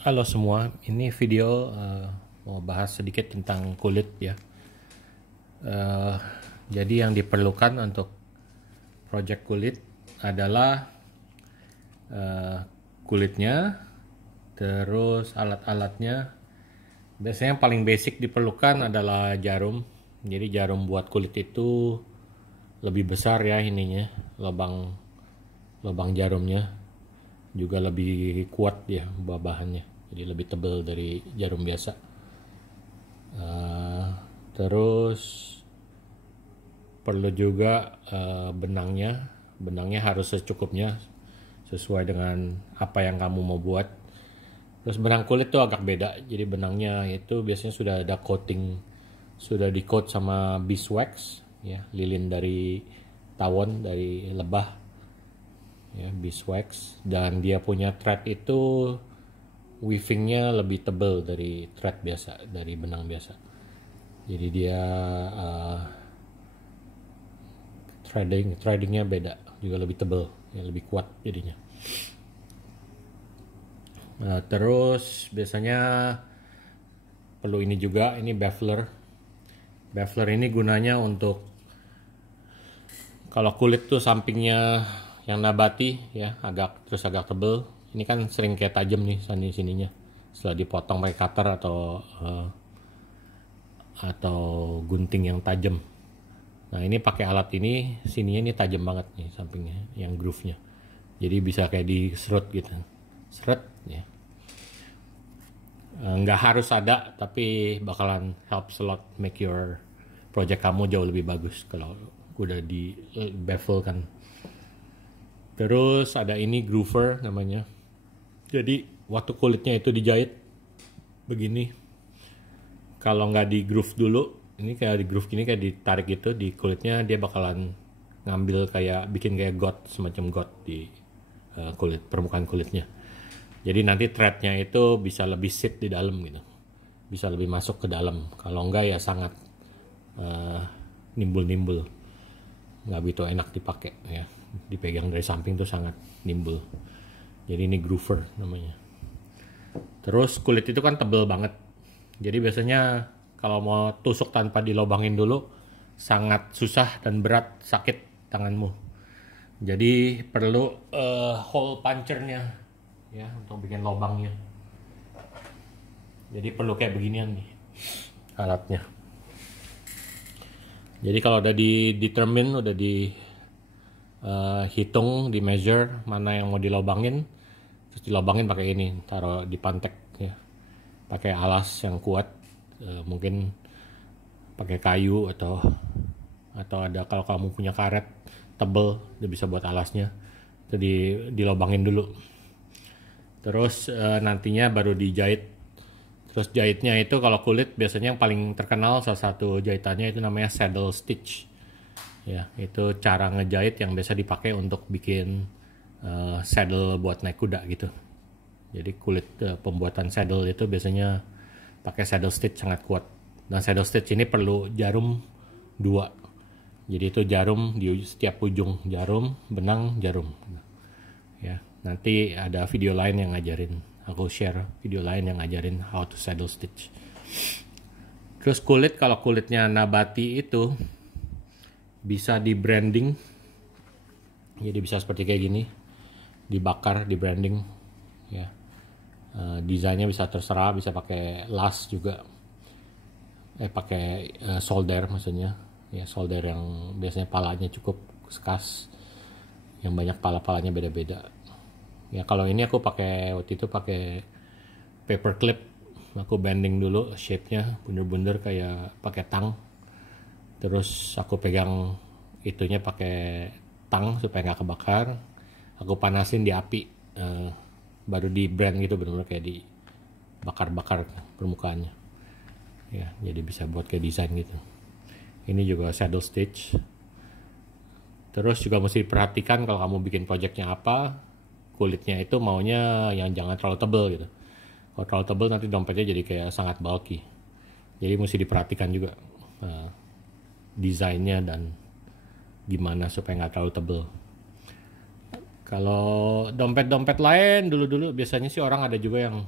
Halo semua, ini video mau bahas sedikit tentang kulit ya. Eh, jadi yang diperlukan untuk project kulit adalah eh, kulitnya, terus alat-alatnya. Biasanya yang paling basic diperlukan adalah jarum. Jadi jarum buat kulit itu lebih besar ya ininya, lubang lubang jarumnya juga lebih kuat ya bahannya. Jadi lebih tebal dari jarum biasa. Uh, terus perlu juga benangnya harus secukupnya sesuai dengan apa yang kamu mau buat. Terus benang kulit tuh agak beda, jadi benangnya itu biasanya sudah ada coating, sudah di coat sama beeswax ya, lilin dari tawon, dari lebah ya, beeswax. Dan dia punya thread itu weavingnya lebih tebal dari thread biasa, dari benang biasa. Jadi dia threadingnya beda, juga lebih tebal ya, lebih kuat jadinya. Terus biasanya perlu ini juga, ini baffler. Baffler ini gunanya untuk kalau kulit tuh sampingnya yang nabati ya agak tebal. Ini kan sering kayak tajam nih sininya. Setelah dipotong pakai cutter atau gunting yang tajam. Nah ini pakai alat ini, sininya ini tajam banget nih sampingnya, yang groove-nya. Jadi bisa kayak di serut gitu, seret ya. Nggak harus ada, tapi bakalan help a lot make your project kamu jauh lebih bagus kalau udah di bevel kan. Terus ada ini groover namanya. Jadi waktu kulitnya itu dijahit begini, kalau nggak di groove dulu, ini kayak di groove gini, kayak ditarik gitu di kulitnya, dia bakalan ngambil kayak bikin kayak got, semacam got di kulit, permukaan kulitnya. Jadi nanti threadnya itu bisa lebih sit di dalam gitu, bisa lebih masuk ke dalam. Kalau enggak ya sangat nimbul-nimbul, nggak begitu enak dipakai ya, dipegang dari samping tuh sangat nimbul. Jadi ini groover namanya. Terus kulit itu kan tebel banget, jadi biasanya kalau mau tusuk tanpa dilobangin dulu sangat susah dan berat, sakit tanganmu. Jadi perlu hole punchernya ya untuk bikin lobangnya. Jadi perlu kayak beginian nih alatnya. Jadi kalau udah determine, udah hitung, di measure mana yang mau dilobangin, terus dilobangin pakai ini, taruh di pantek ya, pakai alas yang kuat, mungkin pakai kayu atau ada, kalau kamu punya karet tebel udah bisa buat alasnya, itu dilobangin dulu. Terus nantinya baru dijahit. Terus jahitnya itu kalau kulit biasanya yang paling terkenal, salah satu jahitannya itu namanya saddle stitch ya, itu cara ngejahit yang biasa dipakai untuk bikin saddle buat naik kuda gitu. Jadi kulit pembuatan saddle itu biasanya pakai saddle stitch, sangat kuat. Dan saddle stitch ini perlu jarum 2. Jadi itu jarum di setiap ujung, jarum, benang, jarum ya. Nanti ada video lain yang ngajarin, aku share video lain yang ngajarin how to saddle stitch. Terus kulit, kalau kulitnya nabati itu bisa di branding, jadi bisa seperti kayak gini, dibakar, di branding ya. Desainnya bisa terserah, bisa pakai las juga, pakai solder maksudnya ya, solder yang biasanya palanya cukup sekas, yang banyak pala-palanya beda-beda ya. Kalau ini aku pakai, waktu itu pakai paper clip, aku bending dulu shape-nya, bener-bener kayak pakai tang. Terus aku pegang itunya pakai tang supaya nggak kebakar, aku panasin di api, baru di brand gitu, bener-bener kayak di bakar-bakar permukaannya ya. Jadi bisa buat kayak desain gitu. Ini juga saddle stitch. Terus juga mesti diperhatikan kalau kamu bikin projectnya apa, kulitnya itu maunya yang jangan terlalu tebal gitu. Kalau terlalu tebal nanti dompetnya jadi kayak sangat bulky. Jadi mesti diperhatikan juga desainnya dan gimana supaya nggak terlalu tebal. Kalau dompet-dompet lain dulu-dulu biasanya sih orang ada juga yang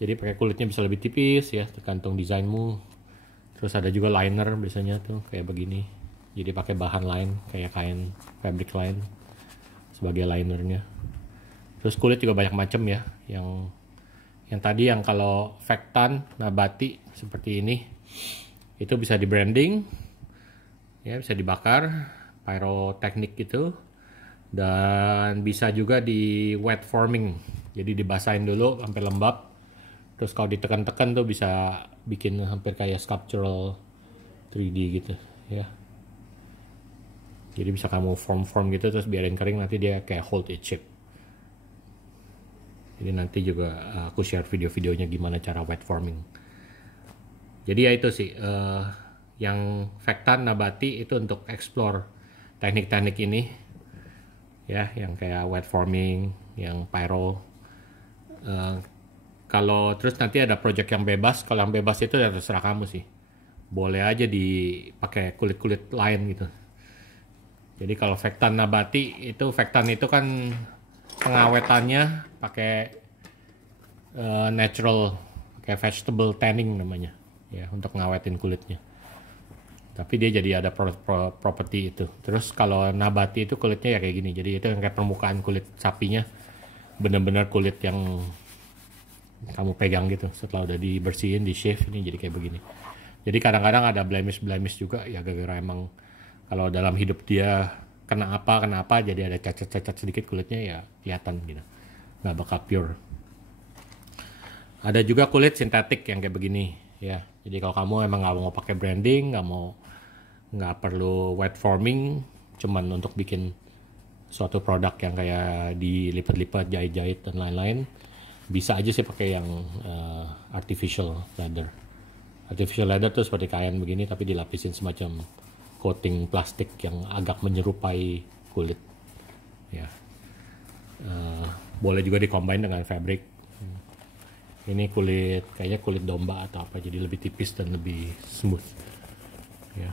Jadi pakai kulitnya bisa lebih tipis ya, tergantung desainmu. Terus ada juga liner biasanya tuh kayak begini. Jadi pakai bahan lain kayak kain fabric lain sebagai linernya. Terus kulit juga banyak macam ya. Yang tadi yang kalau Vectan, nabati seperti ini itu bisa di branding ya, bisa dibakar pyroteknik gitu, dan bisa juga di wet forming. Jadi dibasahin dulu sampai lembab. Terus kalau ditekan-tekan tuh bisa bikin hampir kayak sculptural 3D gitu ya. Jadi bisa kamu form gitu terus biarin kering, nanti dia kayak hold it shape. Jadi nanti juga aku share video-videonya gimana cara wet forming. Jadi ya itu sih yang Vectan, nabati itu untuk explore teknik-teknik ini ya, yang kayak wet forming, yang pyro. Kalau terus nanti ada project yang bebas. Kalau yang bebas itu ya terserah kamu sih. Boleh aja dipakai kulit-kulit lain gitu. Jadi kalau Vectan, nabati itu, Vectan itu kan pengawetannya pakai natural, pakai vegetable tanning namanya ya, untuk ngawetin kulitnya. Tapi dia jadi ada property itu. Terus kalau nabati itu kulitnya ya kayak gini. Jadi itu yang kayak permukaan kulit sapinya bener-bener kulit yang kamu pegang gitu. Setelah udah dibersihin, di shave, ini jadi kayak begini. Jadi kadang-kadang ada blemish juga ya, gara-gara emang kalau dalam hidup dia kena apa jadi ada cacat-cacat sedikit kulitnya ya, kelihatan gitu. Nggak bakal pure. Ada juga kulit sintetik yang kayak begini ya. Jadi kalau kamu emang nggak mau pakai branding, nggak perlu wet forming, cuman untuk bikin suatu produk yang kayak dilipat-lipat, jahit-jahit dan lain-lain, bisa aja sih pakai yang artificial leather. Artificial leather tuh seperti kain begini tapi dilapisin semacam coating plastik yang agak menyerupai kulit ya. Boleh juga dikombin dengan fabric. Ini kayaknya kulit domba atau apa, jadi lebih tipis dan lebih smooth ya.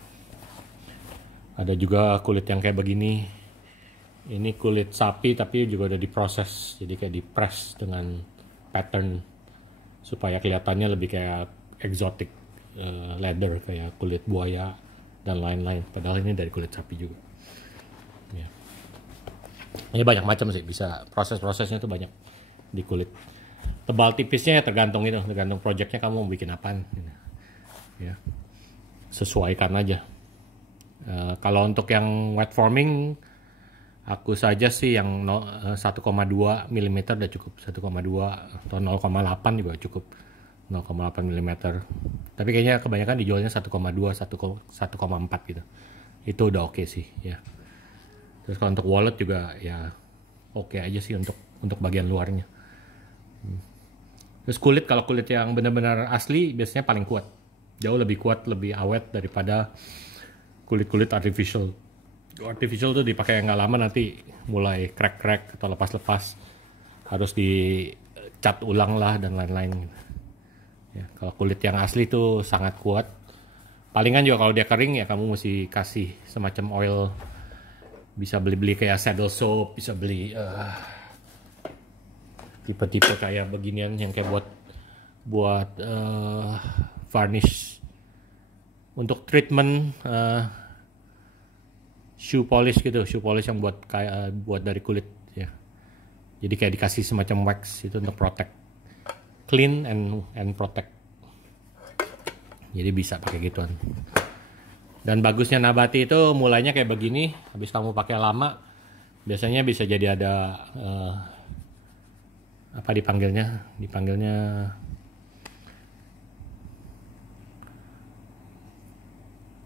Ada juga kulit yang kayak begini. Ini kulit sapi tapi juga udah diproses, jadi kayak dipress dengan pattern supaya kelihatannya lebih kayak exotic leather, kayak kulit buaya dan lain-lain. Padahal ini dari kulit sapi juga. Ya. Ini banyak macam sih, bisa proses-prosesnya tuh banyak di kulit. Tebal tipisnya ya tergantung projectnya kamu mau bikin apaan. Ya. Sesuaikan aja. Kalau untuk yang wet forming, aku saja sih yang 1,2 mm udah cukup. 1,2 atau 0,8 juga cukup. 0,8 mm. Tapi kayaknya kebanyakan dijualnya 1,2, 1,4 gitu. Itu udah oke sih ya. Terus kalau untuk wallet juga ya oke aja sih untuk bagian luarnya. Terus kulit, kalau kulit yang benar-benar asli biasanya paling kuat. Jauh lebih kuat, lebih awet daripada kulit-kulit artificial. Artificial tuh dipakai nggak lama nanti mulai crack-crack atau lepas-lepas. Harus dicat ulang lah dan lain-lain. Ya, kalau kulit yang asli tuh sangat kuat. Palingan juga kalau dia kering ya kamu mesti kasih semacam oil. Bisa beli kayak saddle soap, bisa beli tipe-tipe kayak beginian yang kayak buat varnish untuk treatment shoe polish gitu, shoe polish yang buat dari kulit ya. Jadi kayak dikasih semacam wax itu untuk protect, clean and protect. Jadi bisa pakai gituan. Dan bagusnya nabati itu mulainya kayak begini, habis kamu pakai lama biasanya bisa jadi ada apa dipanggilnya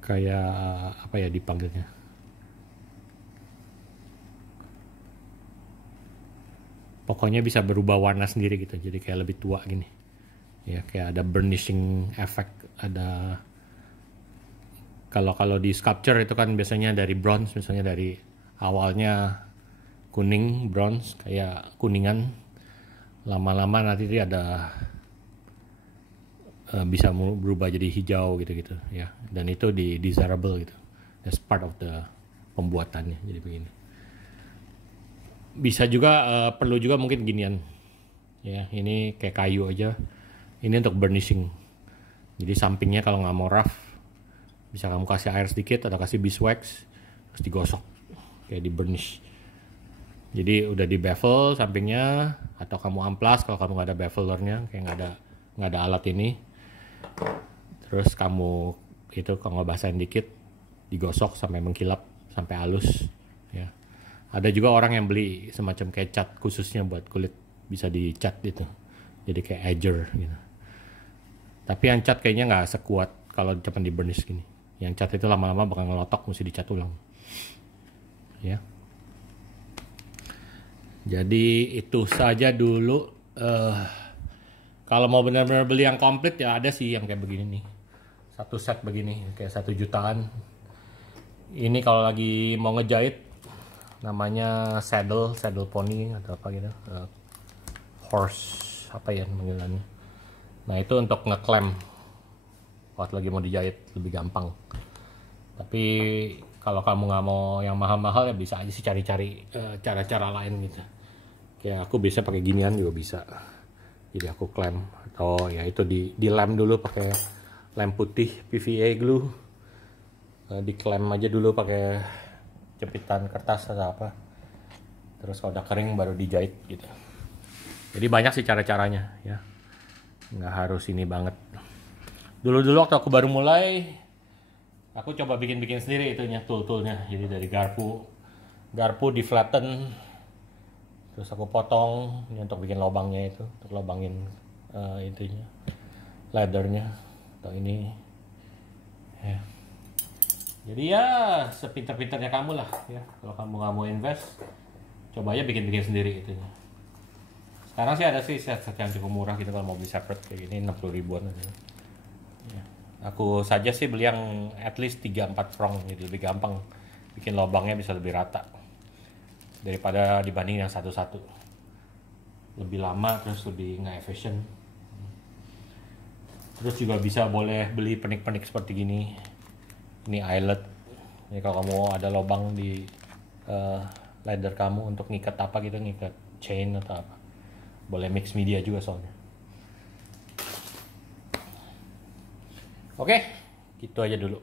kayak apa ya dipanggilnya, pokoknya bisa berubah warna sendiri gitu, jadi kayak lebih tua gini ya, kayak ada burnishing effect. Ada kalau di sculpture itu kan biasanya dari bronze, misalnya dari awalnya kuning bronze kayak kuningan, lama-lama nanti dia ada bisa berubah jadi hijau gitu ya, dan itu desirable gitu, that's part of the pembuatannya. Jadi begini bisa juga perlu juga mungkin ginian ya, ini kayak kayu aja Ini untuk burnishing. Jadi sampingnya kalau nggak mau rough, bisa kamu kasih air sedikit atau kasih beeswax, terus digosok kayak di burnish. Jadi udah di bevel sampingnya, atau kamu amplas kalau kamu nggak ada bevelernya, kayak nggak ada alat ini. Terus kamu itu kalau nggak basahin dikit, digosok sampai mengkilap, sampai halus. Ya. Ada juga orang yang beli semacam kayak cat khususnya buat kulit, bisa dicat gitu. Jadi kayak edger gitu. Tapi yang cat kayaknya nggak sekuat kalau cuma di burnish gini. Yang cat itu lama-lama bakal ngelotok, mesti dicat ulang. Ya. Jadi itu saja dulu. Kalau mau benar-benar beli yang komplit ya ada sih yang kayak begini nih. Satu set begini kayak 1 jutaan. Ini kalau lagi mau ngejahit namanya saddle pony atau apa gitu. Horse apa ya panggilannya. Nah itu untuk ngeklem waktu lagi mau dijahit lebih gampang. Tapi kalau kamu nggak mau yang mahal-mahal ya bisa aja sih cari-cari cara-cara lain gitu. Kayak aku bisa pakai ginian juga bisa. Jadi aku klem atau ya itu di lem dulu pakai lem putih PVA glue. Diklem aja dulu pakai jepitan kertas atau apa. Terus kalau udah kering baru dijahit gitu. Jadi banyak sih cara-caranya ya. Nggak harus ini banget. Dulu waktu aku baru mulai, aku coba bikin sendiri itunya, tool-toolnya. Jadi dari garpu di flatten, terus aku potong ini untuk bikin lubangnya itu, untuk lubangin itunya, leathernya atau ini. Ya. Jadi ya sepinter-pinternya kamu lah ya. Kalau kamu nggak mau invest, coba aja bikin sendiri itunya. Sekarang sih ada sih set yang cukup murah gitu kalau mau beli separate kayak gini 60 ribuan aja. Ya. Aku saja sih beli yang at least 3-4 prong gitu, lebih gampang bikin lubangnya, bisa lebih rata daripada dibanding yang satu-satu. Lebih lama terus lebih nggak efisien. Terus juga bisa boleh beli penik-penik seperti gini. Ini eyelet. Ini kalau kamu ada lubang di leather kamu untuk ngikat apa gitu, ngikat chain atau apa. Boleh mix media juga soalnya. Oke, gitu aja dulu.